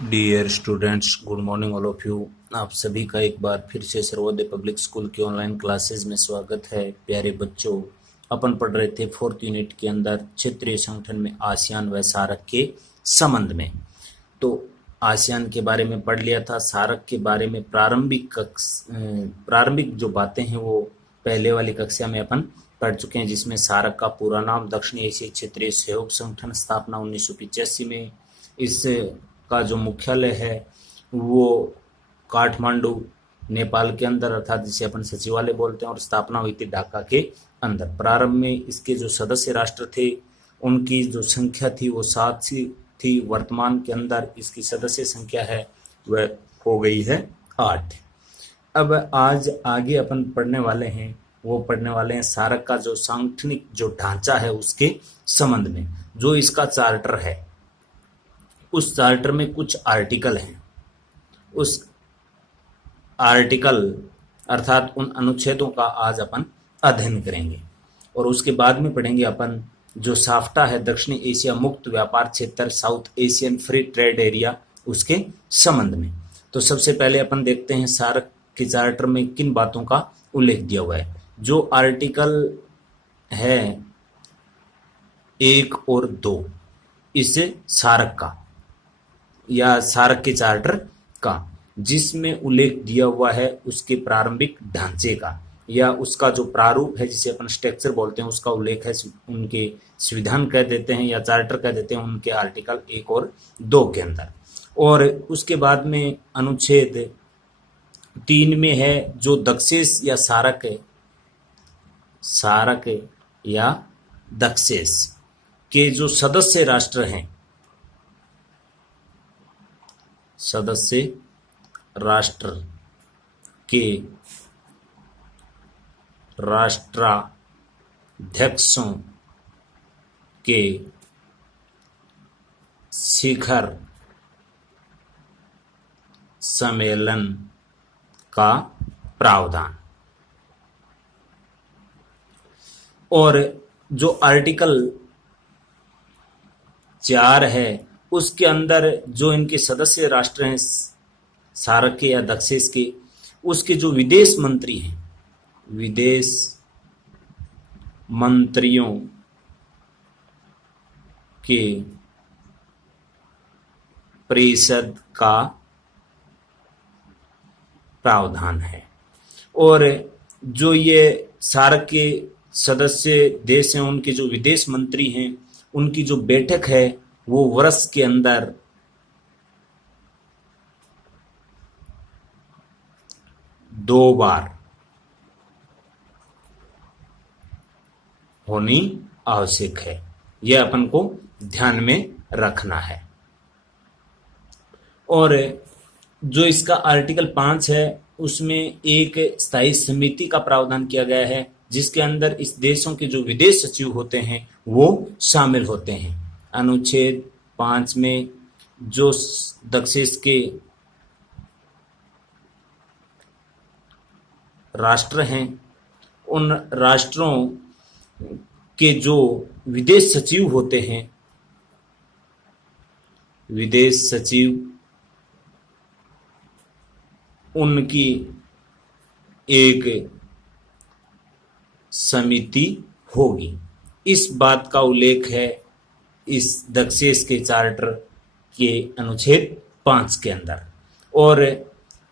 Dear students, good morning all of you. आप सभी का एक बार फिर से सर्वोदय पब्लिक स्कूल के ऑनलाइन क्लासेस में स्वागत है। प्यारे बच्चों, अपन पढ़ रहे थे 4th यूनिट के अंदर क्षेत्रीय संगठन में आसियान व सार्क के संबंध में। तो आसियान के बारे में पढ़ लिया था। सार्क के बारे में प्रारंभिक जो बातें हैं वो पहले वाली कक्षा में अपन पढ़ चुके हैं, जिसमें सार्क का पूरा नाम दक्षिण एशियाई क्षेत्रीय सहयोग संगठन, स्थापना 1985 में। इस का जो मुख्यालय है वो काठमांडू नेपाल के अंदर, अर्थात जिसे अपन सचिवालय बोलते हैं, और स्थापना हुई थी ढाका के अंदर। प्रारंभ में इसके जो सदस्य राष्ट्र थे उनकी जो संख्या थी वो 7 थी। वर्तमान के अंदर इसकी सदस्य संख्या है वह हो गई है 8। अब आज आगे अपन पढ़ने वाले हैं सार्क का जो सांगठनिक जो ढांचा है उसके संबंध में। जो इसका चार्टर है, उस चार्टर में कुछ आर्टिकल हैं। उस आर्टिकल अर्थात उन अनुच्छेदों का आज अपन अध्ययन करेंगे, और उसके बाद में पढ़ेंगे अपन जो साफ्टा है, दक्षिणी एशिया मुक्त व्यापार क्षेत्र, south Asian free trade area, उसके संबंध में। तो सबसे पहले अपन देखते हैं सार्क के चार्टर में किन बातों का उल्लेख दिया हुआ है। जो आर्टिकल है 1 और 2 इस सार्क का या सार्क के चार्टर का, जिसमें उल्लेख दिया हुआ है उसके प्रारंभिक ढांचे का या उसका जो प्रारूप है जिसे अपन स्ट्रक्चर बोलते हैं उसका उल्लेख है। उनके संविधान कह देते हैं या चार्टर कह देते हैं उनके आर्टिकल 1 और 2 के अंदर। और उसके बाद में अनुच्छेद 3 में है जो दक्षेस या सार्क या दक्षेस के जो सदस्य राष्ट्र हैं, सदस्य राष्ट्र के राष्ट्राध्यक्षों के शिखर सम्मेलन का प्रावधान। और जो आर्टिकल 4 है उसके अंदर जो इनके सदस्य राष्ट्र हैं सार्क के या दक्षेस के, उसके जो विदेश मंत्री हैं, विदेश मंत्रियों के परिषद का प्रावधान है। और जो ये सार्क के सदस्य देश हैं उनके जो विदेश मंत्री हैं उनकी जो बैठक है वो वर्ष के अंदर 2 बार होनी आवश्यक है। यह अपन को ध्यान में रखना है। और जो इसका आर्टिकल 5 है उसमें एक स्थायी समिति का प्रावधान किया गया है, जिसके अंदर इस देशों के जो विदेश सचिव होते हैं वो शामिल होते हैं। अनुच्छेद 5 में जो दक्षेस के राष्ट्र हैं उन राष्ट्रों के जो विदेश सचिव होते हैं, विदेश सचिव, उनकी एक समिति होगी। इस बात का उल्लेख है इस दक्षेस के चार्टर के अनुच्छेद 5 के अंदर। और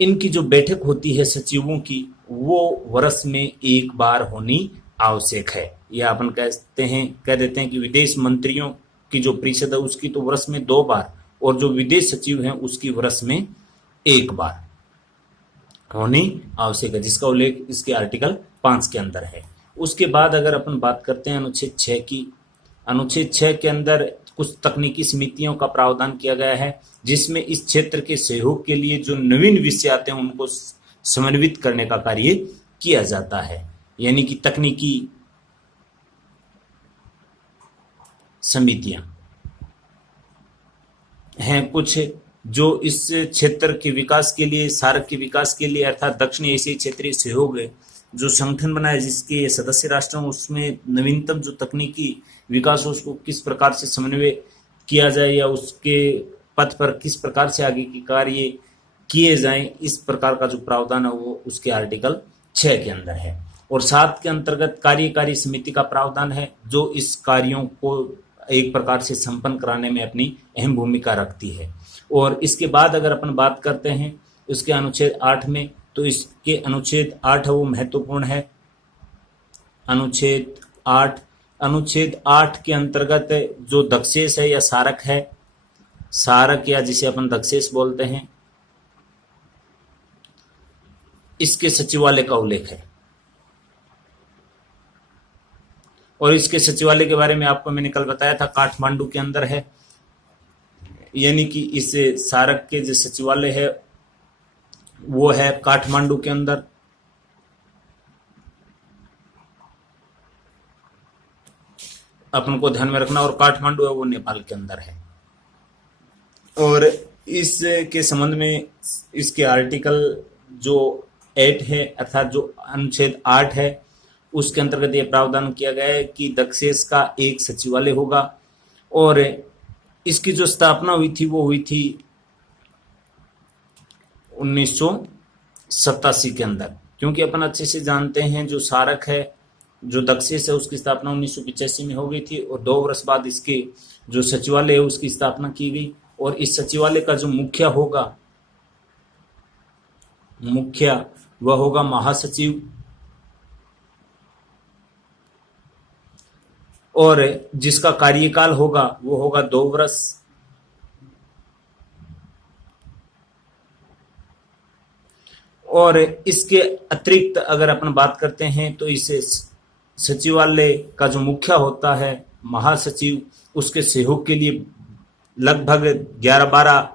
इनकी जो बैठक होती है सचिवों की वो वर्ष में 1 बार होनी आवश्यक है। या अपन कह देते हैं कि विदेश मंत्रियों की जो परिषद है उसकी तो वर्ष में 2 बार, और जो विदेश सचिव हैं उसकी वर्ष में 1 बार होनी आवश्यक है, जिसका उल्लेख इसके आर्टिकल 5 के अंदर है। उसके बाद अगर अपन बात करते हैं अनुच्छेद 6 की, अनुच्छेद 6 के अंदर कुछ तकनीकी समितियों का प्रावधान किया गया है, जिसमें इस क्षेत्र के सहयोग के लिए जो नवीन विषय आते हैं उनको समन्वित करने का कार्य किया जाता है। यानी कि तकनीकी समितियां हैं कुछ जो इस क्षेत्र के विकास के लिए, सार्क के विकास के लिए, अर्थात दक्षिण एशियाई क्षेत्रीय सहयोग जो संगठन बना है जिसके सदस्य राष्ट्र हैं उसमें नवीनतम जो तकनीकी विकास हो उसको किस प्रकार से समन्वय किया जाए या उसके पथ पर किस प्रकार से आगे के कार्य किए जाएं, इस प्रकार का जो प्रावधान है वो उसके आर्टिकल 6 के अंदर है। और 7 के अंतर्गत कार्यकारी समिति का प्रावधान है, जो इस कार्यों को एक प्रकार से संपन्न कराने में अपनी अहम भूमिका रखती है। और इसके बाद अगर अपन बात करते हैं उसके अनुच्छेद 8 में, तो इसके अनुच्छेद 8 है वो महत्वपूर्ण है। अनुच्छेद 8 के अंतर्गत जो दक्षेश है या सारक है, सारक या जिसे अपन दक्षेश बोलते हैं, इसके सचिवालय का उल्लेख है। और इसके सचिवालय के बारे में आपको मैंने कल बताया था, काठमांडू के अंदर है। यानी कि इस सारक के जो सचिवालय है वो है काठमांडू के अंदर। अपन को ध्यान में रखना, और काठमांडू है वो नेपाल के अंदर है। और इसके संबंध में इसके आर्टिकल जो 8 है, अर्थात जो अनुच्छेद 8 है, उसके अंतर्गत यह प्रावधान किया गया है कि दक्षेश का एक सचिवालय होगा। और इसकी जो स्थापना हुई थी वो हुई थी 1987 के अंदर। क्योंकि अपन अच्छे से जानते हैं जो सारक है, जो दक्षेश है, उसकी स्थापना 1985 में हो गई थी, और 2 वर्ष बाद इसके जो सचिवालय है उसकी स्थापना की गई। और इस सचिवालय का जो मुखिया वह होगा महासचिव, और जिसका कार्यकाल होगा वो होगा 2 वर्ष। और इसके अतिरिक्त अगर अपन बात करते हैं तो इस सचिवालय का जो मुखिया होता है महासचिव, उसके सहयोग के लिए लगभग 11-12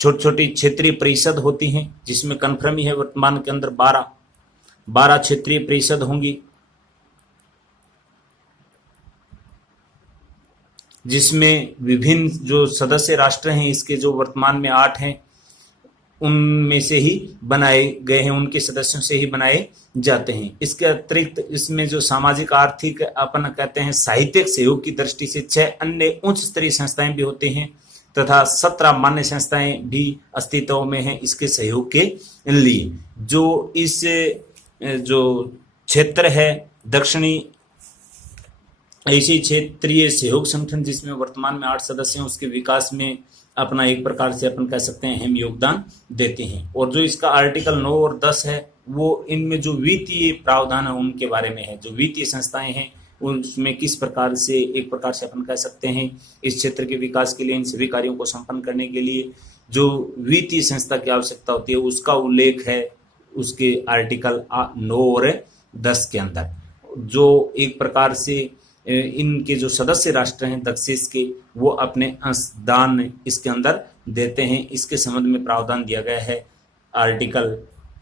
छोटी छोटी क्षेत्रीय परिषद होती हैं, जिसमें कन्फर्म ही है वर्तमान के अंदर 12 क्षेत्रीय परिषद होंगी, जिसमें विभिन्न जो सदस्य राष्ट्र हैं, इसके जो वर्तमान में 8 हैं, उनमें से ही बनाए गए हैं, उनके सदस्यों से ही बनाए जाते हैं। इसके अतिरिक्त इसमें जो सामाजिक आर्थिक अपन कहते हैं साहित्यिक सहयोग की दृष्टि से 6 अन्य उच्च स्तरीय संस्थाएं भी होती हैं, तथा 17 मान्य संस्थाएं भी अस्तित्व में हैं इसके सहयोग के लिए। जो इस जो क्षेत्र है दक्षिणी एशियाई क्षेत्रीय सहयोग संगठन, जिसमें वर्तमान में 8 सदस्य हैं, उसके विकास में अपना एक प्रकार से अपन कह सकते हैं अहम योगदान देते हैं। और जो इसका आर्टिकल 9 और 10 है वो इनमें जो वित्तीय प्रावधान है उनके बारे में है। जो वित्तीय संस्थाएं हैं उसमें किस प्रकार से एक प्रकार से अपन कह सकते हैं इस क्षेत्र के विकास के लिए, इन सभी कार्यों को संपन्न करने के लिए जो वित्तीय संस्था की आवश्यकता होती है उसका उल्लेख है उसके आर्टिकल 9 और 10 के अंदर। जो एक प्रकार से इनके जो सदस्य राष्ट्र हैं दक्षेश के, वो अपने अंशदान इसके अंदर देते हैं। इसके संबंध में प्रावधान दिया गया है आर्टिकल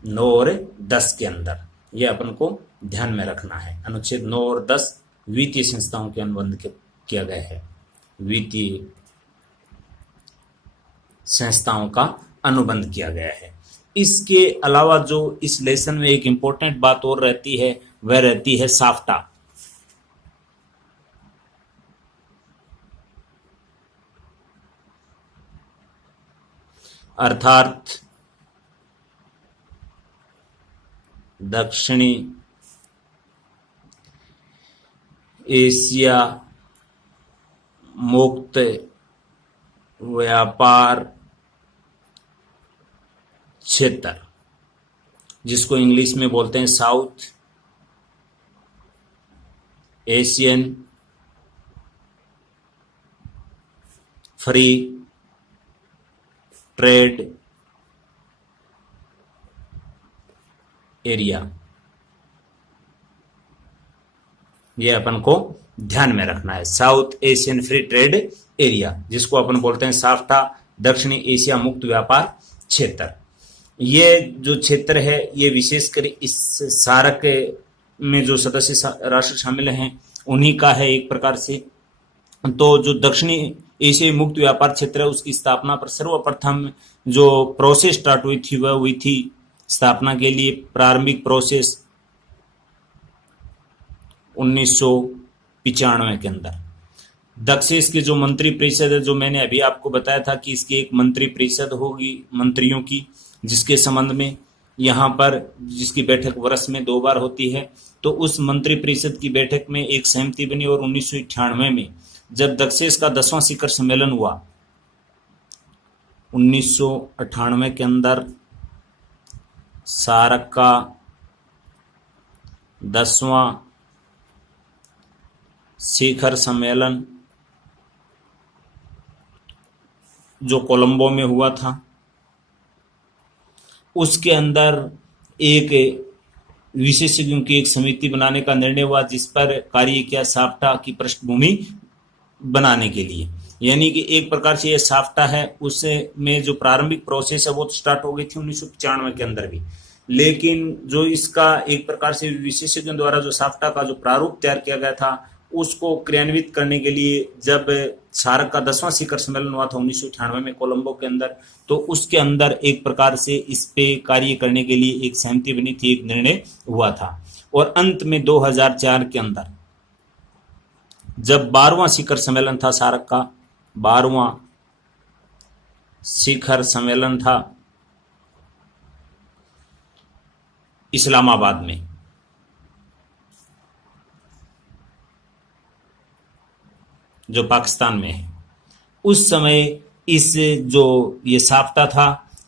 9 और 10 के अंदर। यह अपन को ध्यान में रखना है। अनुच्छेद 9 और 10 वित्तीय संस्थाओं के अनुबंध किया गया है, वित्तीय संस्थाओं का अनुबंध किया गया है। इसके अलावा जो इस लेसन में एक इंपॉर्टेंट बात और रहती है वह रहती है साफ्टा, अर्थात दक्षिणी एशिया मुक्त व्यापार क्षेत्र, जिसको इंग्लिश में बोलते हैं south Asian free trade area. यह अपन को ध्यान में रखना है, south Asian free trade area, जिसको अपन बोलते हैं साफ्टा, दक्षिणी एशिया मुक्त व्यापार क्षेत्र। ये जो क्षेत्र है ये विशेषकर इस सारक में जो सदस्य राष्ट्र शामिल हैं उन्हीं का है एक प्रकार से। तो जो दक्षिणी एशियाई मुक्त व्यापार क्षेत्र है उसकी स्थापना पर सर्वप्रथम जो प्रोसेस स्टार्ट हुई थी वह हुई थी स्थापना के लिए प्रारंभिक प्रोसेस 1995 के अंदर। दक्षेस की जो मंत्री परिषद है, जो मैंने अभी आपको बताया था कि इसकी एक मंत्री परिषद होगी मंत्रियों की, जिसके संबंध में यहाँ पर जिसकी बैठक वर्ष में 2 बार होती है। तो उस मंत्री परिषद की बैठक में एक सहमति बनी और 1998 में जब दक्षेस का 10वां शिखर सम्मेलन हुआ, 1998 के अंदर सार्क का 10वां शिखर सम्मेलन जो कोलंबो में हुआ था, उसके अंदर एक विशेषज्ञों की एक समिति बनाने का निर्णय हुआ, जिस पर कार्य किया साफ्टा की पृष्ठभूमि बनाने के लिए। यानी कि एक प्रकार से ये साफ्टा है, उसमें जो प्रारंभिक प्रोसेस है वो तो स्टार्ट हो गई थी 1995 के अंदर भी, लेकिन जो इसका एक प्रकार से विशेषज्ञों द्वारा जो साफ्टा का जो प्रारूप तैयार किया गया था उसको क्रियान्वित करने के लिए जब सार्क का 10वां शिखर सम्मेलन हुआ था 1998 में कोलंबो के अंदर, तो उसके अंदर एक प्रकार से इस पे कार्य करने के लिए एक सहमति बनी थी, एक निर्णय हुआ था। और अंत में 2004 के अंदर जब 12वां शिखर सम्मेलन था, सार्क का 12वां शिखर सम्मेलन था इस्लामाबाद में, जो पाकिस्तान में है, उस समय इस जो ये साफ्टा था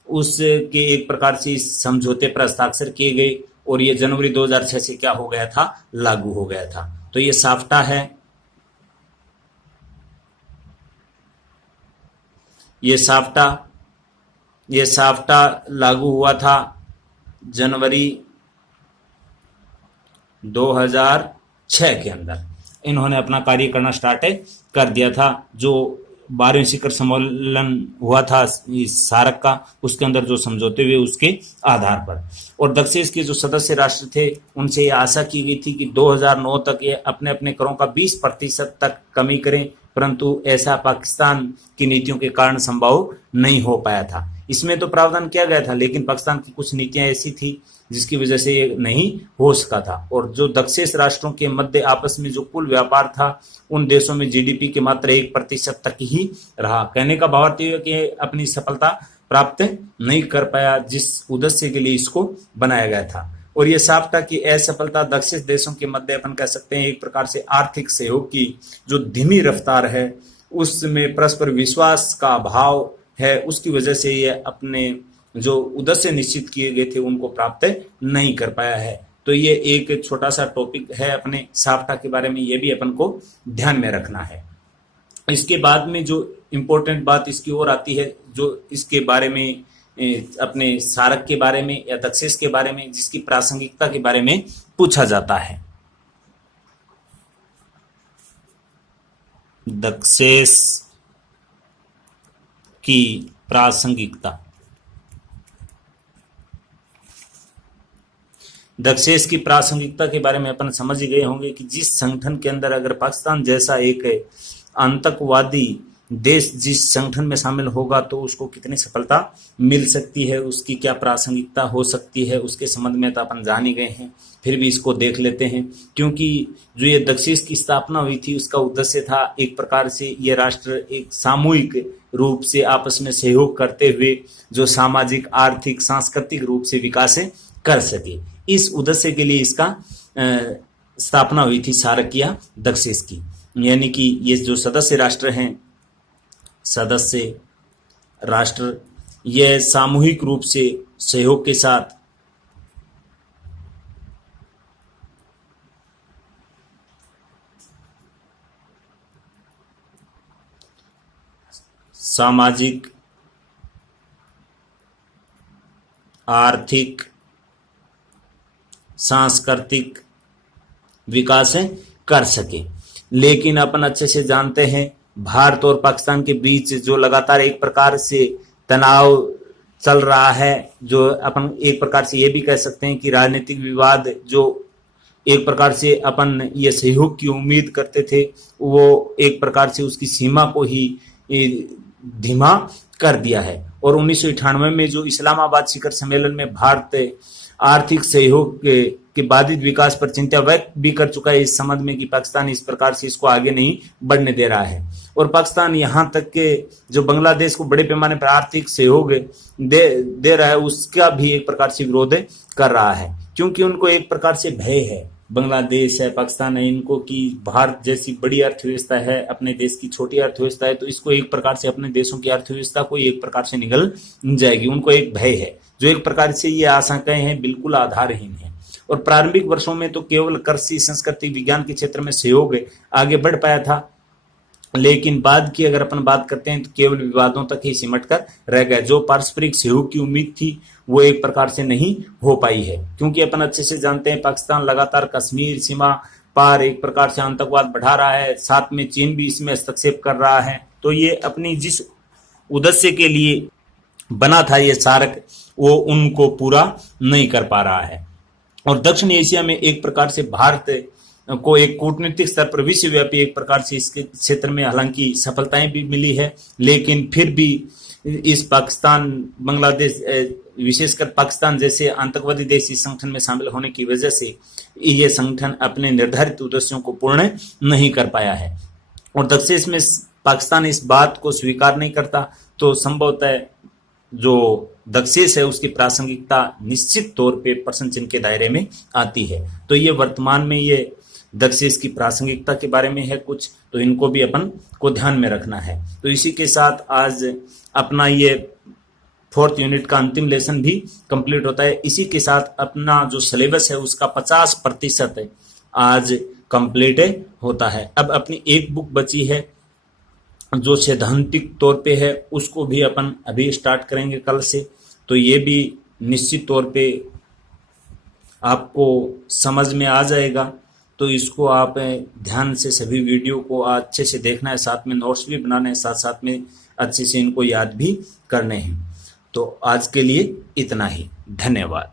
उसके एक प्रकार से इस समझौते पर हस्ताक्षर किए गए और ये जनवरी 2006 से क्या हो गया था, लागू हो गया था। तो ये साफ्टा है, ये साफ्टा लागू हुआ था जनवरी 2006 के अंदर। इन्होंने अपना कार्य करना स्टार्ट कर दिया था। जो 12वें शिखर सम्मेलन हुआ था सार्क का, उसके अंदर जो समझौते हुए उसके आधार पर, और दक्षेस के जो सदस्य राष्ट्र थे उनसे ये आशा की गई थी कि 2009 तक ये अपने अपने करों का 20% तक कमी करें, परंतु ऐसा पाकिस्तान की नीतियों के कारण संभव नहीं हो पाया था। इसमें तो प्रावधान किया गया था, लेकिन पाकिस्तान की कुछ नीतियां ऐसी थी जिसकी वजह से ये नहीं हो सका था। और जो दक्षेस राष्ट्रों के मध्य आपस में जो कुल व्यापार था उन देशों में जीडीपी के मात्र 1% तक ही रहा। कहने का भाव ये है कि अपनी सफलता प्राप्त नहीं कर पाया जिस उद्देश्य के लिए इसको बनाया गया था। और ये साफ्टा की असफलता दक्षिण देशों के मध्य अपन कह सकते हैं एक प्रकार से आर्थिक सहयोग की जो धीमी रफ्तार है, उसमें परस्पर विश्वास का अभाव है, उसकी वजह से ये अपने जो उद्देश्य निश्चित किए गए थे उनको प्राप्त नहीं कर पाया है। तो ये एक छोटा सा टॉपिक है अपने साफ्टा के बारे में, ये भी अपन को ध्यान में रखना है। इसके बाद में जो इम्पोर्टेंट बात इसकी ओर आती है, जो इसके बारे में अपने सार्क के बारे में या दक्षेस के बारे में, जिसकी प्रासंगिकता के बारे में पूछा जाता है। दक्षेस की प्रासंगिकता, दक्षेस की प्रासंगिकता के बारे में अपन समझ ही गए होंगे कि जिस संगठन के अंदर अगर पाकिस्तान जैसा एक आतंकवादी देश जिस संगठन में शामिल होगा तो उसको कितनी सफलता मिल सकती है, उसकी क्या प्रासंगिकता हो सकती है, उसके संबंध में तो अपन जान ही गए हैं, फिर भी इसको देख लेते हैं। क्योंकि जो ये दक्षेस की स्थापना हुई थी उसका उद्देश्य था एक प्रकार से ये राष्ट्र एक सामूहिक रूप से आपस में सहयोग करते हुए जो सामाजिक, आर्थिक, सांस्कृतिक रूप से विकास कर सके। इस उद्देश्य के लिए इसका स्थापना हुई थी सार्क या दक्षेस की। यानी कि ये जो सदस्य राष्ट्र हैं, सदस्य राष्ट्र ये सामूहिक रूप से सहयोग के साथ सामाजिक, आर्थिक, सांस्कृतिक विकास कर सके। लेकिन अपन अच्छे से जानते हैं भारत और पाकिस्तान के बीच जो लगातार एक प्रकार से तनाव चल रहा है, जो अपन एक प्रकार से ये भी कह सकते हैं कि राजनीतिक विवाद जो एक प्रकार से अपन ये सहयोग की उम्मीद करते थे वो एक प्रकार से उसकी सीमा को ही धीमा कर दिया है। और 1998 में जो इस्लामाबाद शिखर सम्मेलन में भारत आर्थिक सहयोग कि बाधित विकास पर चिंता व्यक्त भी कर चुका है इस संबंध में कि पाकिस्तान इस प्रकार से इसको आगे नहीं बढ़ने दे रहा है। और पाकिस्तान यहां तक के जो बांग्लादेश को बड़े पैमाने पर आर्थिक सहयोग दे रहा है उसका भी एक प्रकार से विरोध कर रहा है, क्योंकि उनको एक प्रकार से भय है, बांग्लादेश है, पाकिस्तान है, इनको कि भारत जैसी बड़ी अर्थव्यवस्था है, अपने देश की छोटी अर्थव्यवस्था है, तो इसको एक प्रकार से अपने देशों की अर्थव्यवस्था को एक प्रकार से निगल जाएगी। उनको एक भय है, जो एक प्रकार से ये आशंकाएं हैं बिल्कुल आधारहीन है। और प्रारंभिक वर्षों में तो केवल कृषि, संस्कृति, विज्ञान के क्षेत्र में सहयोग आगे बढ़ पाया था, लेकिन बाद की अगर अपन बात करते हैं तो केवल विवादों तक ही सिमट कर रह गया। जो पारस्परिक सहयोग की उम्मीद थी वो एक प्रकार से नहीं हो पाई है, क्योंकि अपन अच्छे से जानते हैं पाकिस्तान लगातार कश्मीर सीमा पार एक प्रकार से आतंकवाद बढ़ा रहा है, साथ में चीन भी इसमें हस्तक्षेप कर रहा है। तो ये अपनी जिस उद्देश्य के लिए बना था ये सार्क, वो उनको पूरा नहीं कर पा रहा है। और दक्षिण एशिया में एक प्रकार से भारत को एक कूटनीतिक स्तर पर विश्वव्यापी एक प्रकार से इसके क्षेत्र में हालांकि सफलताएं भी मिली है, लेकिन फिर भी इस पाकिस्तान, बांग्लादेश, विशेषकर पाकिस्तान जैसे आतंकवादी देश इस संगठन में शामिल होने की वजह से ये संगठन अपने निर्धारित उद्देश्यों को पूर्ण नहीं कर पाया है। और दक्षिण में पाकिस्तान इस बात को स्वीकार नहीं करता, तो संभवतः जो दक्षेश है उसकी प्रासंगिकता निश्चित तौर पे प्रश्न चिन्ह के दायरे में आती है। तो ये वर्तमान में ये दक्षेश की प्रासंगिकता के बारे में है कुछ, तो इनको भी अपन को ध्यान में रखना है। तो इसी के साथ आज अपना ये 4th यूनिट का अंतिम लेसन भी कंप्लीट होता है। इसी के साथ अपना जो सिलेबस है उसका 50% आज कंप्लीट होता है। अब अपनी एक बुक बची है जो सैद्धांतिक तौर पे है, उसको भी अपन अभी स्टार्ट करेंगे कल से। तो ये भी निश्चित तौर पे आपको समझ में आ जाएगा, तो इसको आप ध्यान से सभी वीडियो को अच्छे से देखना है, साथ में नोट्स भी बनाने हैं, साथ साथ में अच्छे से इनको याद भी करने हैं। तो आज के लिए इतना ही, धन्यवाद।